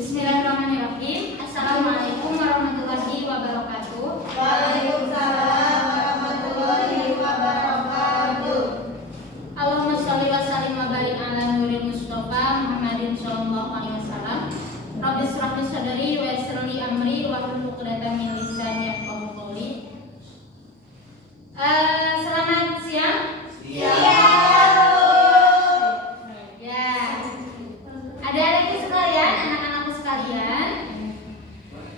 Bismillahirrahmanirrahim. Assalamualaikum warahmatullahi wabarakatuh. Waalaikumsalam warahmatullahi wabarakatuh. Allahumma sholli wa sallim wa barik ala nuril mustofa Muhammadin sallallahu alaihi wasallam. Rabbi shrah li sadri wa yassir li amri wahlul 'uqdatam min lisani yafqahu qawli. Selamat siang. Ya. Adik-adikku sekalian, anak-anakku sekalian,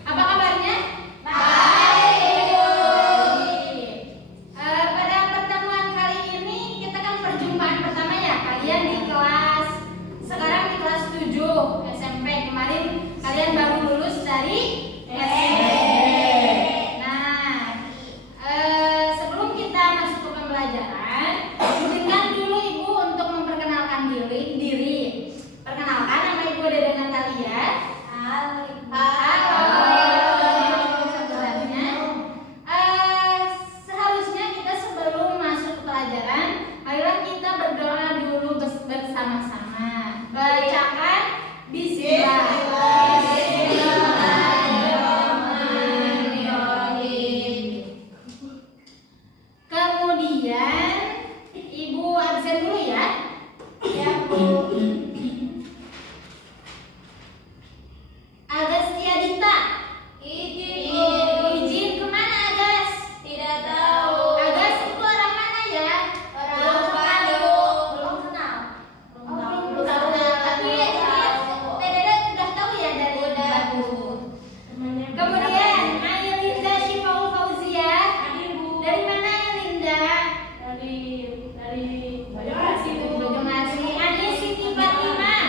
apa kabarnya? Pada pertemuan kali ini kita kan perjumpaan pertama ya. Kalian di kelas, sekarang di kelas 7 SMP. Kemarin kalian baru lulus dari SMP. Nah, sebelum kita masuk ke pembelajaran, izinkan dulu Ibu untuk memperkenalkan diri. Perkenalkan, nama Ibu Dede Natalia. Seharusnya kita sebelum masuk ke pelajaran, marilah kita berdoa dulu bersama-sama. Bacakan Bismillah. Bismillahirrahmanirrahim. Kemudian Ibu absen dulu ya. Ya, Bu. Agastya Dita. Izin kemana Agas? Tidak tahu. Agas itu orang mana ya? Orang Bandung. Belum kenal. Belum tahu. kenal. Tapi Dede sudah tahu ya dari Bandung. Kemudian Aylinda Syifaul Fauzia. Dari mana Aylinda? Dari Bojongasi. Ani Siti Fatimah.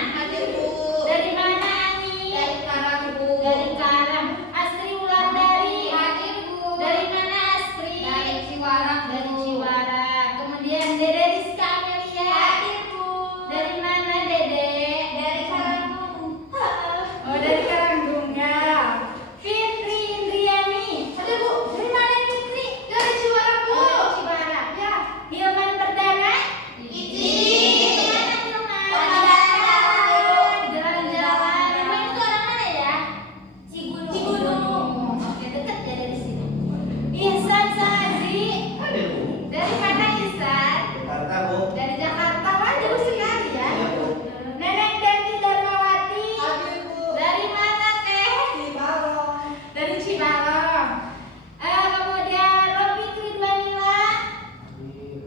Dari mana Ani? Dari Karang. Astri Wulandari. Dari mana Astri? Dari Ciwara. Kemudian Dede Rizka Amelia. Dari mana Dede? Oh, dari Karanggung ya. Fitri Indriani. Dari mana Fitri? Dari Ciwara. Ya. Hilman Perdana. Kemana Hilman? Jalan-jalan. Hilman itu orang mana ya? Cigunung. Oke, dekat ya dari sini. Ihsan Salazi. Dari mana Ihsan? Dari Jakarta. Wah, jauh sekali ya. Neneng Denti Darmawati. Dari mana Teh? Dari Cibalong. Kemudian Robi Kridwanila.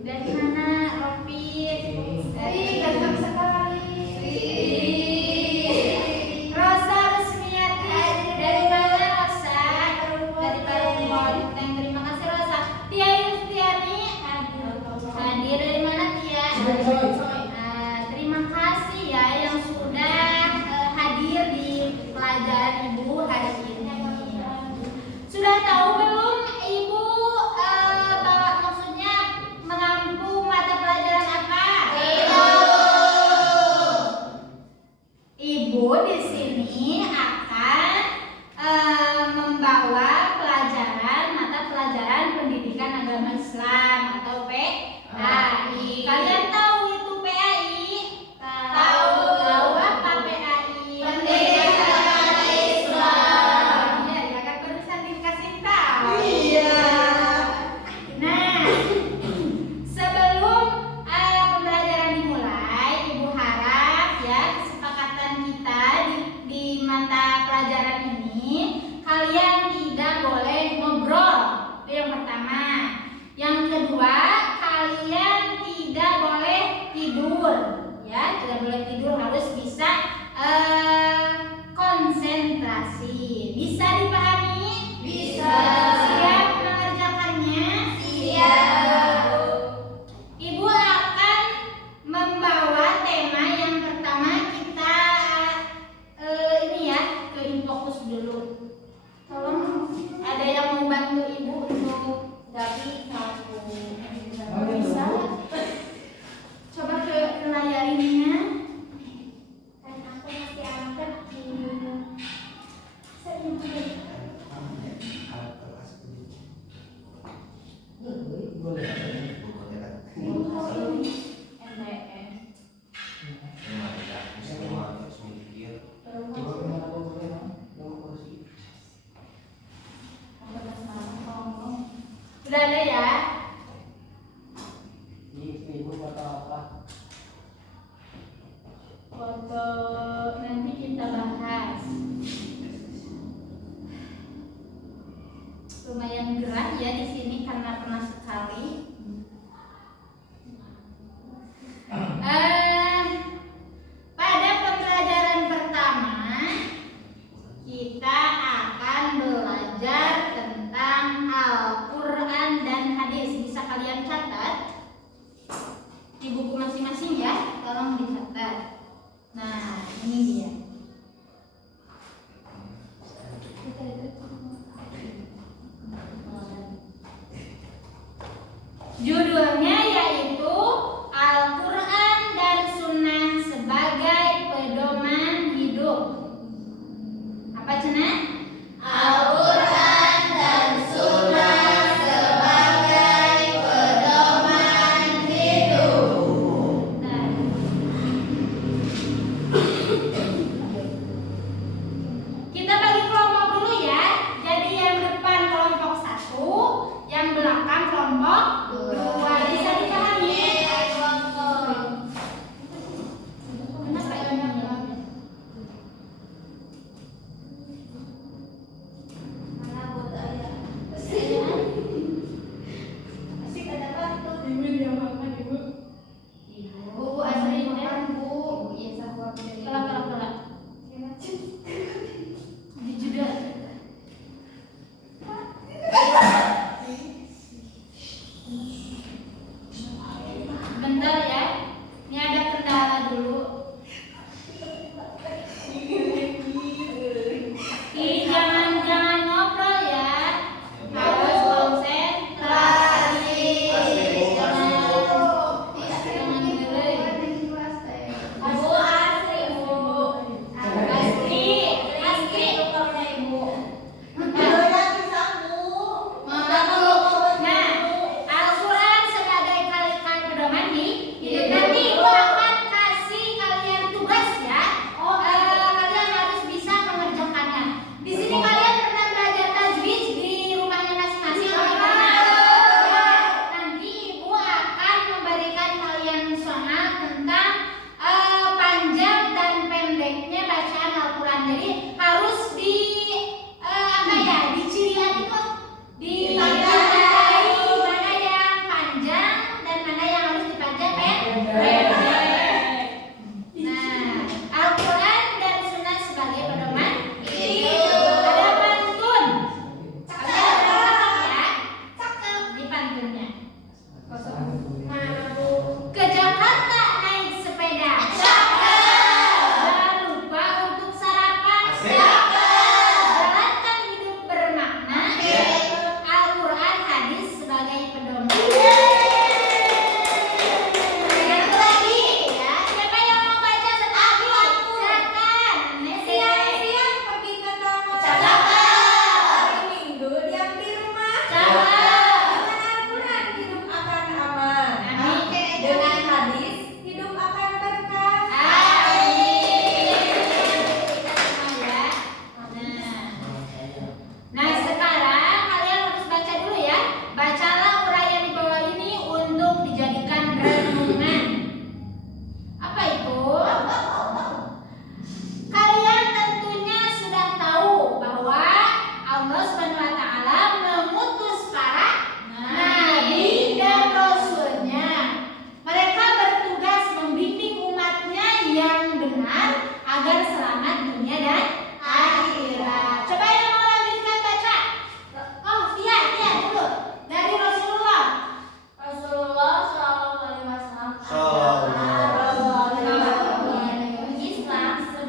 Dari mana Robi? Dari ganteng sekali. Rosa Rusmiati. Dari mana Rosa? Dari Parungkon. Terima kasih Rosa. Tia Yustiani. Hadir dari mana Tia? Terima kasih ya yang sudah hadir di pelajaran Ibu hari ini. Sudah tahu belum Ibu maksudnya mengampu mata pelajaran apa? Ibu di sini akan membawa mata pelajaran pendidikan agama Islam atau PAI. Kalian tahu itu PAI? Tahu apa PAI? Pendidikan Islam. Iya, ya kan barusan dikasih tahu. Iya. Nah, sebelum pembelajaran dimulai, Ibu harap ya kesepakatan kita di mata pelajaran ini kalian tidak boleh ngobrol. Itu yang pertama. Yang kedua,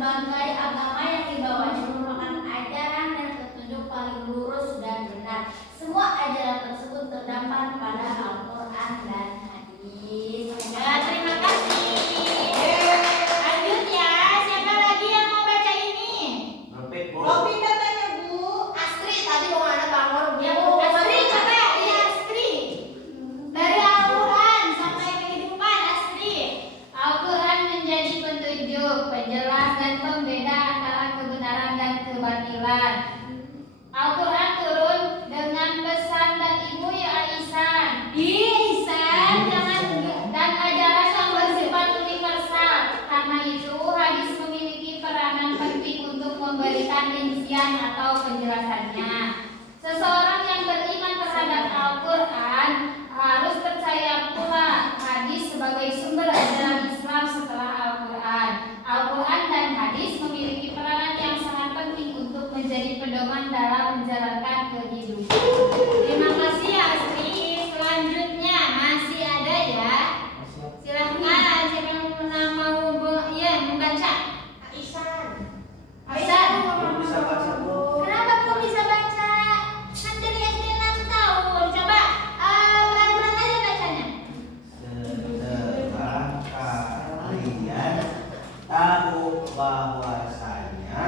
berbagai agama yang dibawanya merupakan ajaran dan petunjuk paling lurus dan benar. Semua ajaran tersebut terdapat pada Al-Quran dan hadis. Ya, terima kasih. Lanjut ya, siapa lagi yang mau baca ini? Robi katanya Bu. Astri tadi mau ada bangun. Ya, Bu Astri, coba ya Astri. Dari Al-Quran sampai kehidupan Astri. Al-Quran menjadi petunjuk, penjelas dan pembeda antara kebenaran dan kebatilan. Al-Quran turun dengan pesan dan ibu ya Aisyah. Aisyah dan ajaran yang bersifat universal. Karena itu hadis memiliki peranan penting untuk memberikan rincian atau penjelasannya. Seseorang yang beriman terhadap Al-Quran harus percaya pula hadis sebagai sumber ajaran Islam setelah Al-Quran. Al-Quran dan hadis memiliki peranan yang sangat penting untuk menjadi pedoman dalam menjalankan kehidupan. Terima kasih Astri. Selanjutnya masih ada ya. Silahkan siapa yang mau membaca. Aisyah. Aisyah. Belum bisa baca, Bu. Kenapa belum bisa baca? Kan dari SD 6 tahun. Coba pelan-pelan aja bacanya. Setelah kalian tahu bahwasanya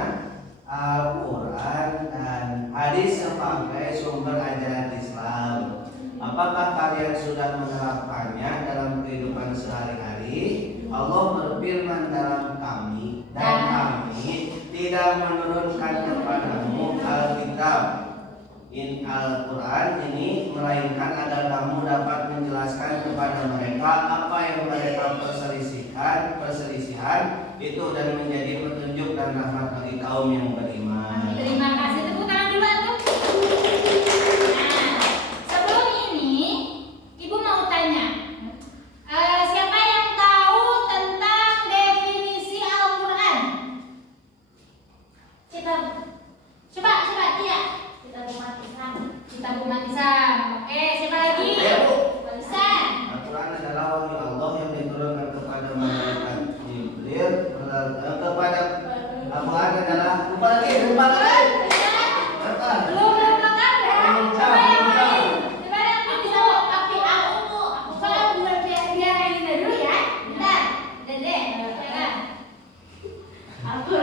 Al-Quran dan hadis sebagai sumber ajaran Islam, apakah kalian sudah menerapkannya dalam kehidupan sehari-hari? Allah berfirman dalam kami dan kami tidak menurunkan kepadamu Alkitab Al-Quran ini melainkan agar kamu dapat menjelaskan kepada mereka apa yang mereka perselisihan itu dan menjadi petunjuk dan rahmat bagi kaum yang beriman. Terima kasih. Tepuk tangan dulu Antum. Nah, sebelum ini Ibu mau tanya, siapa yang tahu tentang definisi Al-Quran? Coba iya. Kita umat Islam. Kitab umat Islam. Oke, siapa lagi? Ayo, Bu. Lisan. Al-Quran adalah wahyu Allah yang diturunkan kepada malaikat Jibril kepada Al-Quran adalah lupa lagi. Apa? Belum lengkap ya? Coba yang lain. Coba yang lain bisa Tapi aku Bu. Kalau buat biar yang ini dulu ya. Bentar. Dede. Coba. Aku